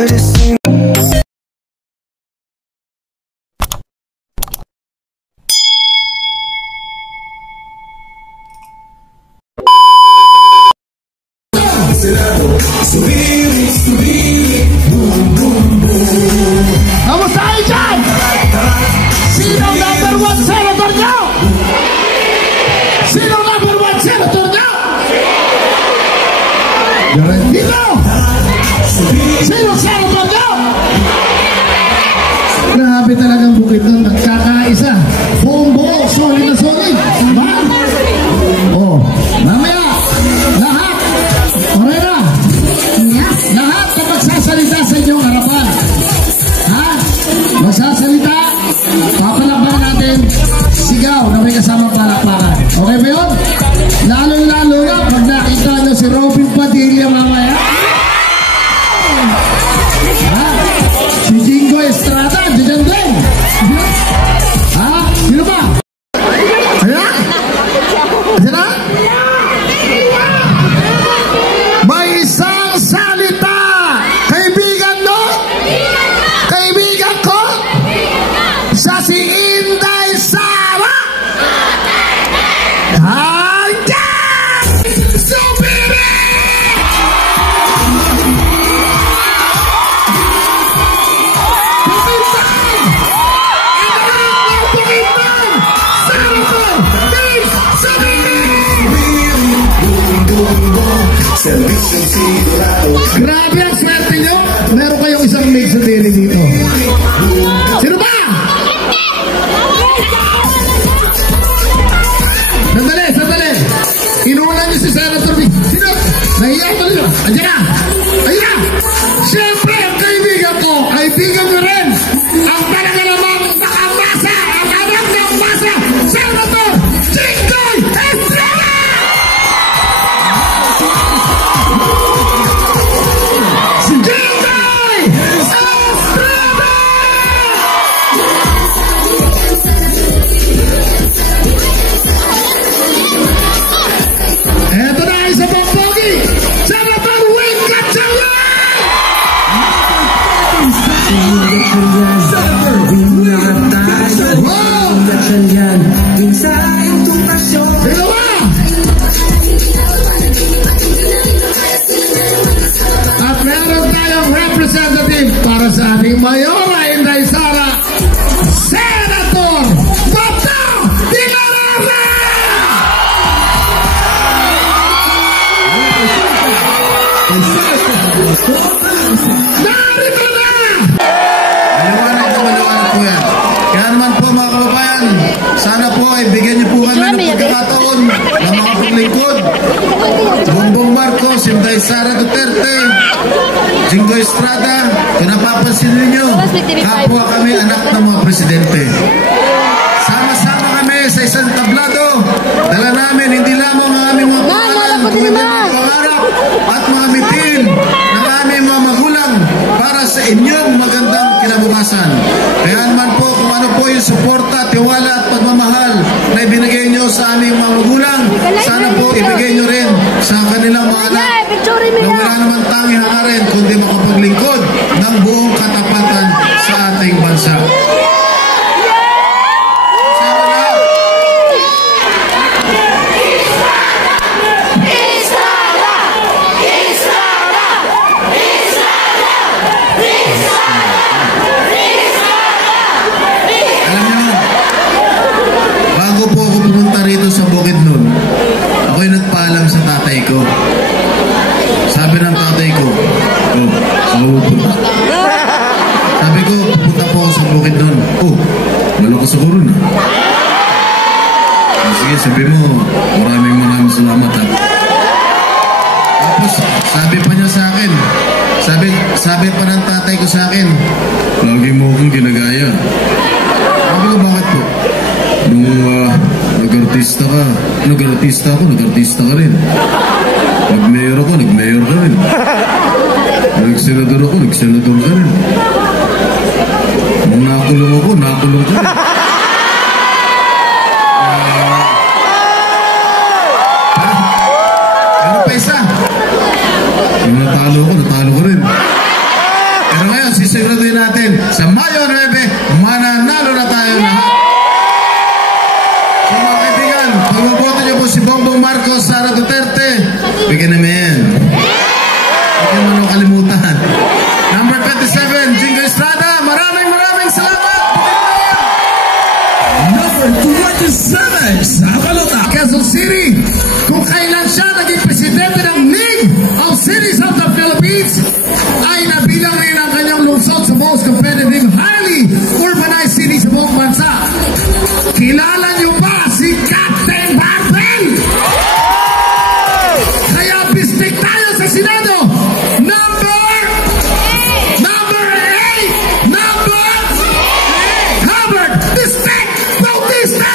but it seems kamusta kayo dyan? Sino number 1 senator nyo? Sino number 1 senator nyo? Dito! Sino senator nyo? Grabe talagang bukid nun, nagkakaisa. Buong buo, solid na solid. Oh, mamaya, lahat, Morena, lahat na magsasalita sa inyong harapan. Ha? Magsasalita, papalakpakan natin, sigaw na may kasamang palakpakan. Okay ba yun? Lalo-lalo na pag nakita nyo si Robin Padilla mamaya. Ha? Si Jingo Estrada, dyan din. Ha? Sino ba? Ayan? Ayan na? May isang salita. Kaibigan no? Kaibigan ko? Siya si Inday Sara. Hanggang Subiri! Grabe ang swerte nyo. Meron kayong isang mix sa dili dito. Sino ba? Sandali, sandali. Inuulan nyo si Senator B. Sino? Nahiya ko nyo. Andiyan na. Ayun na. Siyempre, ang kaibigan ko, kaibigan nyo rin. Ang talaga namang nakamasa, ang anak ng masa, Senator Jingoy Estrada! Eto na isa pang pogi, Senator Wing Gatchalian! Wow! Sino ba? At meron tayong representative para sa ating Mayora Inday Sara, Senator Toto Timarara! Narito na! Maliwanag po yan. Kaya naman po mga kababayan, sana po ay bigyan niyo po kami ng pagkakataon na makapaglingkod. Bongbong Marcos, Inday Sara Duterte, Jingo Estrada, kung napapansin ninyo, kapwa kami anak ng mga presidente. Sama-sama kami sa isang tablado. Dala namin hindi lamang ang aming mga pangalan, kundi mga pangarap at mga mitin ng aming mga magulang para sa inyong magandang kinabukasan. Kaya naman po kung ano po yung suporta, tiwala at pagmamahal na ibinigay nyo sa aming mga magulang, sana po ibigay nyo rin sa kanilang mga anak na wala naman tanging hangarin kundi makapaglingkod ng buong katapatan sa ating bansa. Sa Bukidnon, ako'y nagpaalam sa tatay ko. Sabi ng tatay ko, oh, saupunta. Sabi ko, pupunta po ako sa Bukidnon. Oh, malakas ako rin ah. Sige, sabi mo, maraming salamat ha. Tapos, sabi pa niya sa akin, sabi pa ng tatay ko sa akin, lagi mo akong ginagaya. Sabi ko, bakit po? Nung nag-artista ka, nag-artista ka rin. Nag-mayor ako, nag-mayor ka rin. Nag-senador ako, nag-senador ka rin. Nung nakulong ako, nakulong ka rin. Pero pa isa. Nung natalo ko rin. most competitive, highly urbanized city sa buong bansa. Kilala niyo ba si Captain Barben? Kaya bistik tayo sa Senado. Number 8. Albert Bistek Bautista.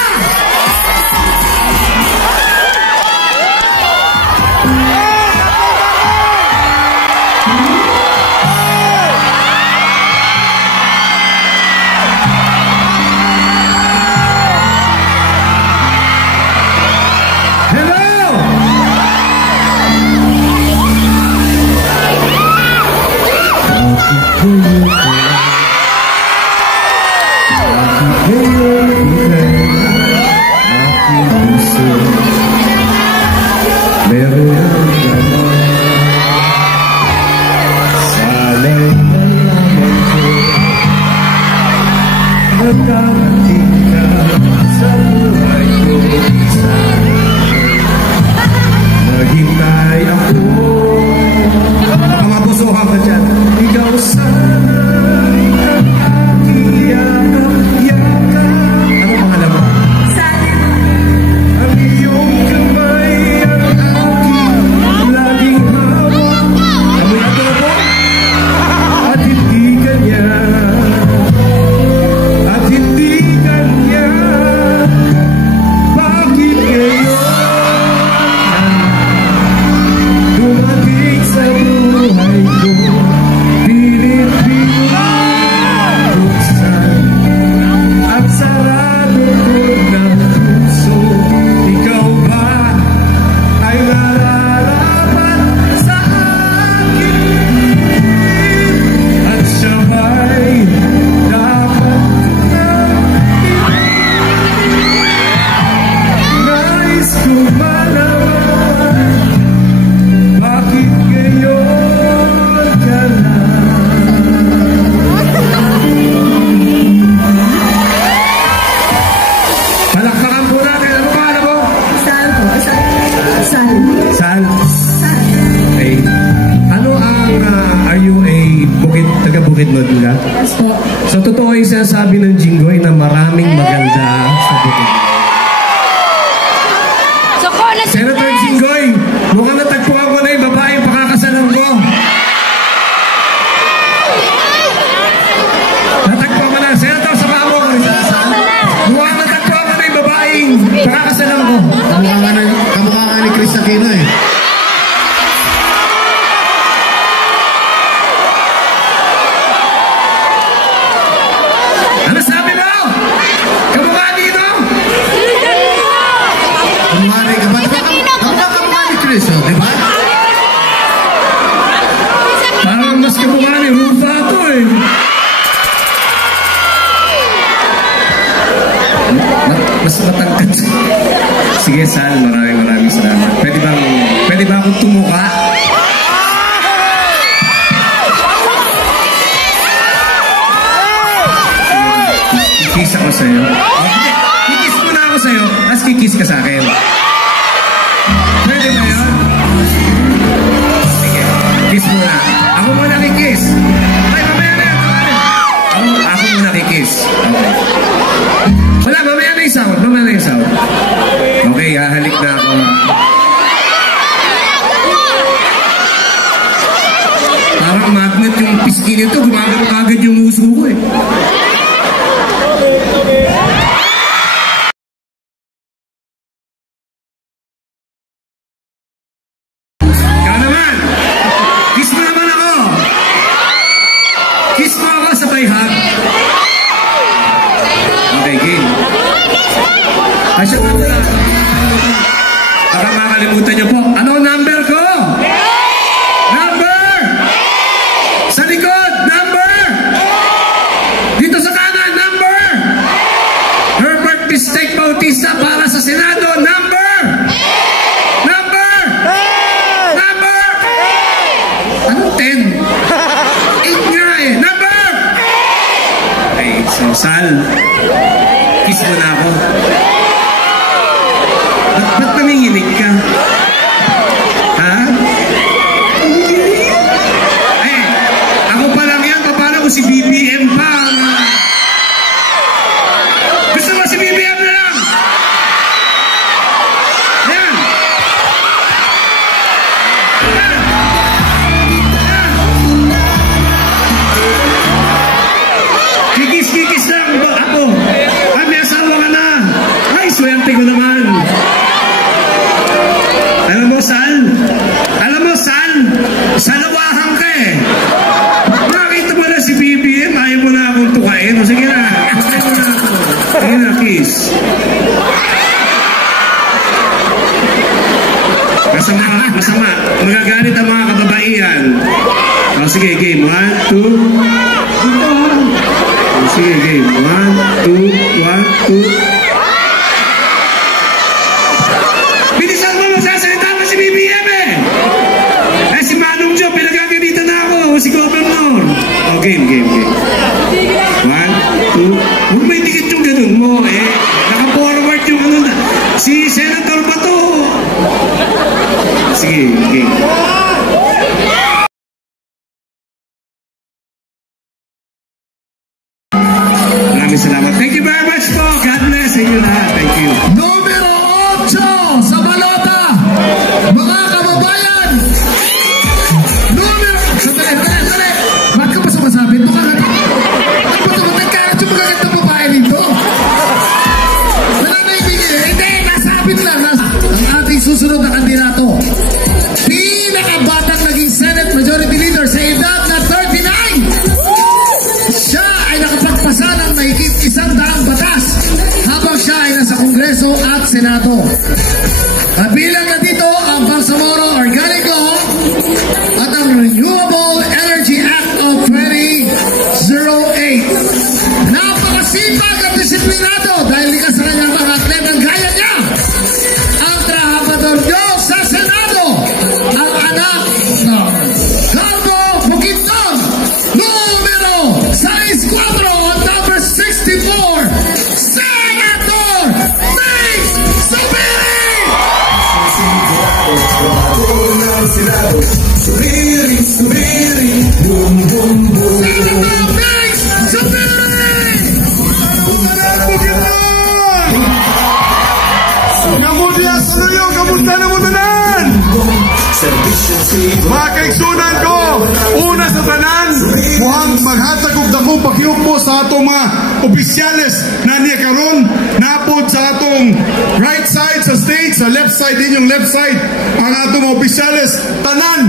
So, totoo yung sinasabi ng Jinggoy na maraming maganda sa bukid. Senator Jinggoy, mukhang natagpuan ko na yung babaeng pakakasalan ko. Natagpuan ko na. Senator, samahan mo ko. Mukhang natagpuan ko na yung babaeng pakakasalan ko. Kamukha ka ni Chris Aquino eh. Parang mas kamukha ni Rufa to eh. Mas matangkad. Sige Sal, maraming salamat. Pwede ba akong tumuka? Kikis ako sa'yo. Kikis muna ako sa'yo, tapos kikis ka sa akin. Pwede ba yun? Sige, kiss muna. Ako muna kikis. Ay, mamaya na yan. Ako muna kikis. Okay. Wala, mamaya na yung sound. Okay, hahalik na ako. Parang magnet yung piski nito. Gumagano agad yung muso ko eh. Asya na pala. Baka makalimutan niyo po. Ano number ko? Number! Sa likod, number! Dito sa kanan, number! Herbert Bistek Bautista para sa Senado, number! Number! Number! Anong 10? 8 nga eh. Number! Okay, so Sal, kiss mo na ako. Ba't nanginginig ka? Ha? Eh, ako pa lang yan. Paano ko si BBM? kiss. Masama. Magagalit ang mga kababaihan. O, sige, game. 1, 2. O, sige, game. 1, 2, 1, 2. Bilisan mo, magsasalita pa si BBM eh! Eh, si Manong Joe, pinagagalitan na ako. O, si Governor. O, game. 1, 2. Huwag may dikit yung ganun mo eh. Naka-forward yung ano na. Si Senator Bato. Sige, game. Maraming salamat. Thank you very much po. God bless sa inyo lahat. Thank you. Numero 8 sa balota. Mga kababayan. Numero... Sandali. Ba't ka ba sumasabi? Ito ka nga. Nagkakaroon yung mga ganda babae dito. Wala na ibigay. Hindi, nasabit lang. Ang ating susunod na kandidato. Pinakabatang naging Senate Majority Leader sa edad na 39. Siya ay nakapagpasa ng mahigit 100 batas habang siya ay nasa Kongreso at Senado. Kabilang na dito ang Bangsamoro Organic Law at ang Renewable Energy Act of 2008. Napakasipag at disiplinado dahil likas sa kanyang mga atletang gaya niya. Ang trabahador niyo sa Senado, ang anak ng Calvo Bukidnon, numero 64 at number 64, Senator Ming Zubiri! Senator Ming Zubiri! Kamudiya sa iyo, kamusta na mo tanan? Mga kaigsunan ko, una sa tanan, muhang maghatag og dako paghiyok mo sa atong mga opisyales na niya karon napod sa atong right side sa stage, sa left side inyong left side, ang atong mga opisyales tanan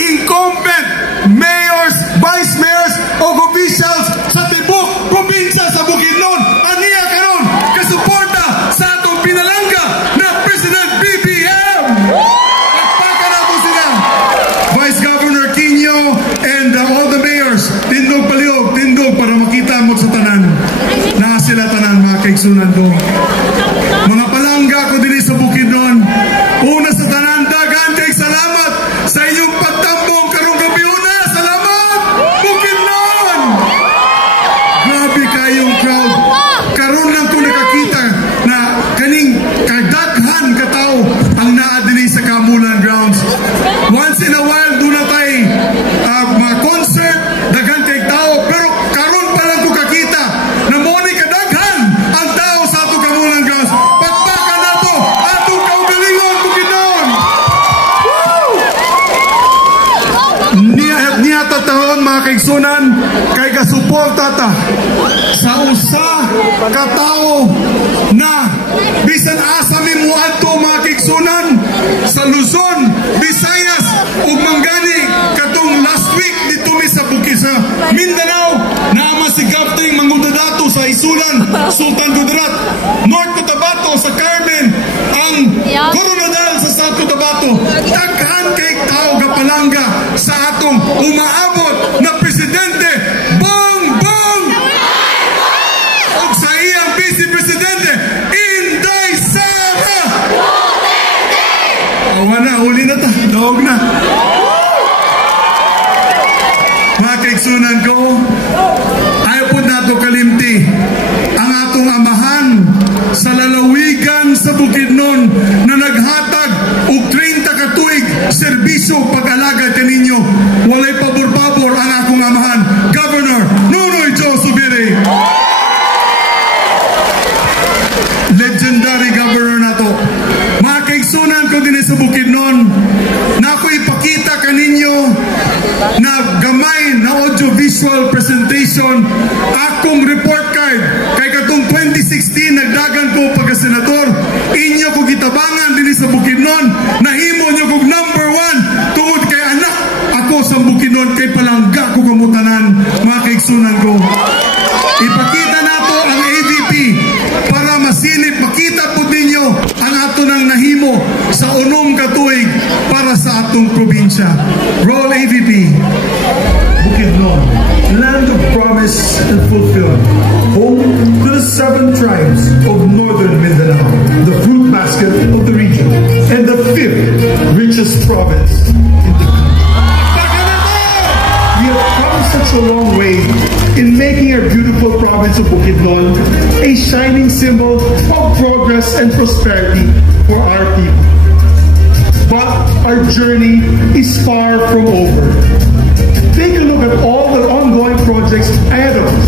incumbent mayors, vice mayors o officials sa tibok probinsya sa Bukidnon aniya karon kasuporta sa atong pinalangga na President BBM. Pagpaka na po sila, Vice Governor Quino and all the mayors, tindog para makita mo sa tanan na sila tanan mga kaigsunan ko. Mga palangga ko din sa Bukidnon, una sa tanan, dagan kay salamat sa inyong pagtambong karong gabi una. Salamat Bukidnon! Grabe kayong crowd. Karon lang ko nakakita na kaning kadaghan katao ang naadili sa Kamulan Grounds. Once in a while doon na tayo mga concert, daghan kay tao, pero karon pa lang ko kakita na moni kadaghan ang tao sa atong Kamulan Grounds. Pagpaka na to atong kaugalingon Bukidnon. Niya tatahon mga kaigsunan kay kasuporta ta sa usa ka tao na bisan asa mi muadto mga kaigsunan sa Luzon, Visayas ug Mangani katong last week dito mi sa Bukisa, Mindanao, naama si Captain Mangudadato sa Isulan, Sultan Kudarat, North Cotabato sa Carmen, ang Coronadal sa South Cotabato. Daghan kay tao kapalangga sa atong umaabot na Presidente Bongbong ug sa iyang Vice Presidente Inday Sara. Awa na, huli na ta, dog na. Mga kaigsunan ko, ayaw po nato kalimti ang atong amahan sa lalawigan sa Bukidnon na naghatag og 30 ka tuig serbisyo pag-alaga kaninyo. Walay pabor-pabor ang akong amahan, Governor Nunoy Joe Zubiri. Legendary governor na to. Mga kaigsunan ko din sa Bukidnon, na ako ipakita kaninyo na gamay na audio-visual presentation akong report card kay katong 2016 nagdagan ko pagka-senador, inyo ko gitabangan din sa Bukidnon, nahimo nyo kog number 1 tungod kay anak ako sa Bukidnon, kay palangga ko kamutanan mga kaigsunan ko. Ipakita nato ang AVP saktong probinsya. Roll AVP. Bukidnon, land of promise and fulfillment, home to the 7 tribes of northern Mindanao, the fruit basket of the region, and the 5th richest province in the country. We have come such a long way in making our beautiful province of Bukidnon a shining symbol of progress and prosperity for our people. But our journey is far from over. Take a look at all the ongoing projects ahead of us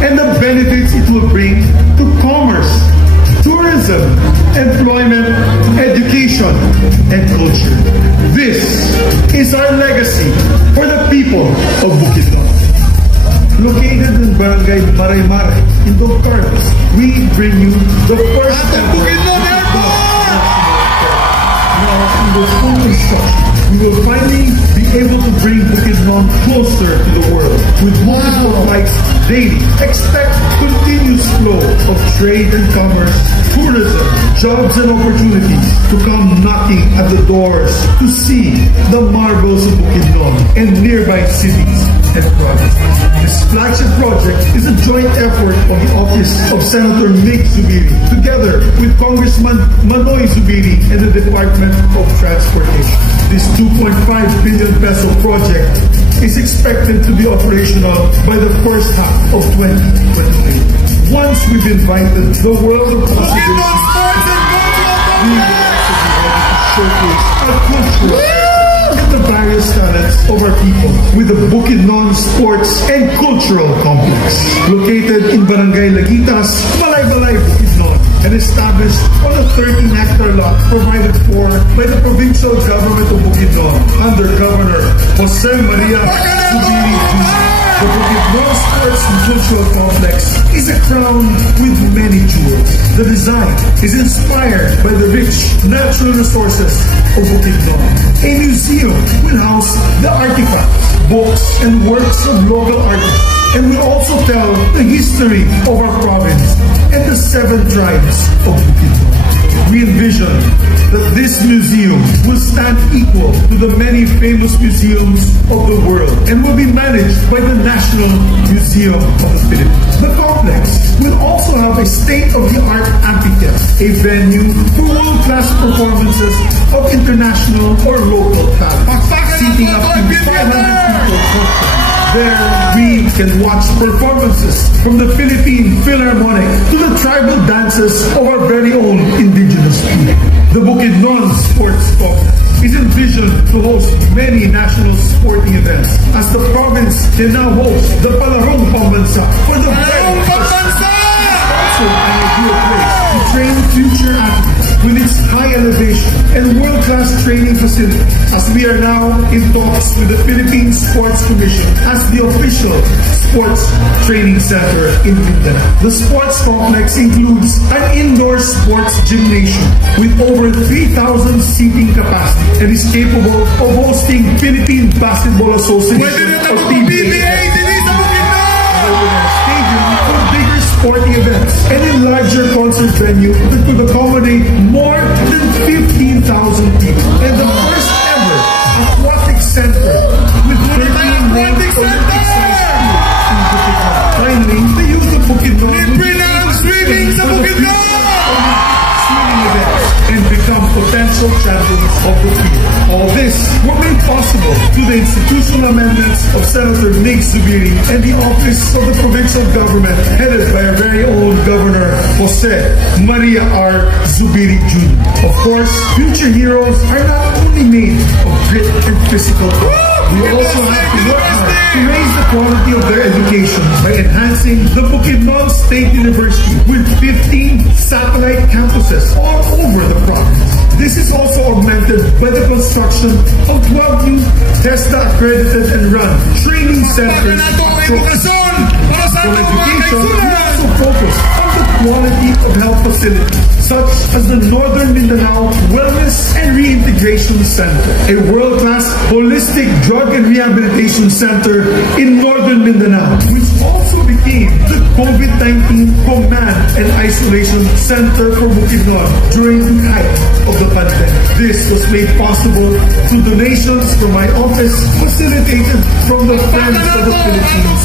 and the benefits it will bring to commerce, tourism, employment, education, and culture. This is our legacy for the people of Bukidnon. Located in Barangay Maray-Maray in Doctardos, we bring you the first Bukidnon Airport! Now, in the full construction, we will finally be able to bring Bukidnon closer to the world. With multiple flights daily, expect continuous flow of trade and commerce, tourism, jobs and opportunities to come knocking at the doors to see the marvels of Bukidnon and nearby cities and provinces. This flagship project is a joint effort of the Office of Senator Mig Zubiri together with Congressman Manoy Zubiri and the Department of Transportation. This 2.5 billion peso project is expected to be operational by the first half of 2028. Once we've invited the world of possibilities, we will also be ready to showcase our cultural and the various talents of our people with the Bukidnon Sports and Cultural Complex. Located in Barangay Lagitas, Balay-Balay, Bukidnon, and established on a 13-hectare lot provided for by the provincial government of Bukidnon under Governor Jose Maria Zubiri Jr. The Bukidnon Sports and Cultural Complex is a crown with many jewels. The design is inspired by the rich natural resources of Bukidnon. A museum will house the artifacts, books, and works of local artists, and will also tell the history of our province and the 7 tribes of Bukidnon. We envision that this museum will stand equal to the many famous museums of the world and will be managed by the National Museum of the Philippines. The complex will also have a state-of-the-art amphitheater, a venue for world-class performances of international or local talent, seating up to 500 people. There, we can watch performances from the Philippine Philharmonic to the tribal dances of our very own indigenous people. The Bukidnon Sports Complex is envisioned to host many national sporting events, as the province can now host the Palarong Pambansa for the very first time. Also an ideal place to train future athletes with its high elevation and world-class training facility, as we are now in talks with the Philippine Sports Commission as the official sports training center in Mindanao. The sports complex includes an indoor sports gymnasium with over 3,000 seating capacity and is capable of hosting Philippine Basketball Association or PBA. Sporting events and a larger concert venue that could accommodate more than 15,000 people, and the first ever aquatic center with 13 Olympic size pools in Bukidnon. Finally, the youth of Bukidnon swimming sa Bukidnon swimming events and become potential champions of the field. All this were made possible through the institutional amendments of Senator Mig Zubiri and the Office of the Provincial Government headed by our very own Governor Jose Maria R. Zubiri Jr. Of course, future heroes are not only made of grit and physical power. We also have to work hard to raise the quality of their education by enhancing the Bukidnon State University with 15 satellite campuses all over the province. This is also augmented by the construction of 12 new TESDA accredited and run training centers. For education, we also focus on the quality of health facilities, such as the Northern Mindanao Wellness and Reintegration Center, a world-class holistic drug and rehabilitation center in Northern Mindanao, which also became the COVID-19 Command and Isolation Center for Bukidnon during the height of the pandemic. This was made possible through donations from my office, facilitated from the Friends of the Philippines.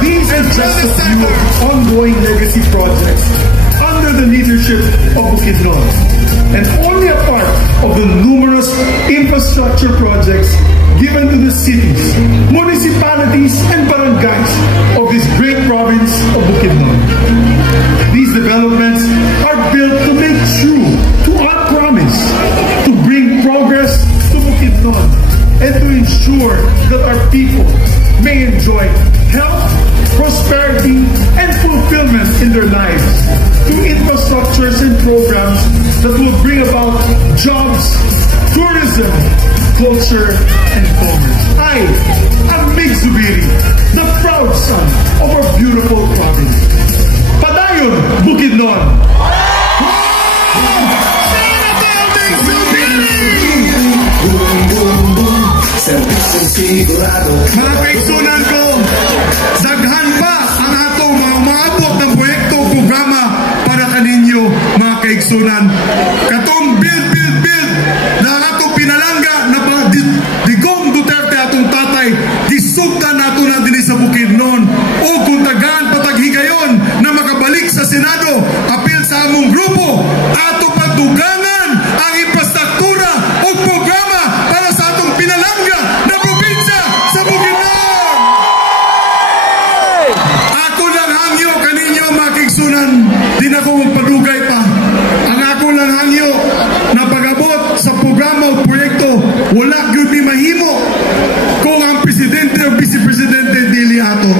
These are just a few ongoing legacy projects under the leadership of Bukidnon, and only a part of the numerous infrastructure projects given to the cities, municipalities, and barangays of this great province of Bukidnon. These developments are built to make true to our promise to bring progress to Bukidnon and to ensure that our people may enjoy health, prosperity, and fulfillment in their lives through infrastructures and programs that will bring about jobs, tourism, culture, and commerce. I am Mig Zubiri, the proud son of our beautiful province. Padayon, Bukidnon! Mga kaigsunan ko, daghan pa ang atong mga umaabot ng proyekto o programa para kaninyo, mga kaigsunan. Katong build na atong pinalangga na Digong Duterte atong tatay, disugdan nato na din sa Bukidnon. O kung tagaan pataghigayon na makabalik sa Senado, apil sa among grupo, ato pagdugangan ang infrastruktura o programa para sa atong pinalangga na probinsya sa Bukidnon. Ako lang hangyo kaninyo, mga kaigsunan, di na ko magpadugay pa. Ang ako lang hangyo na pag-abot sa programa o proyekto, wala gyud mi mahimo kung ang presidente o vice-presidente dili ato.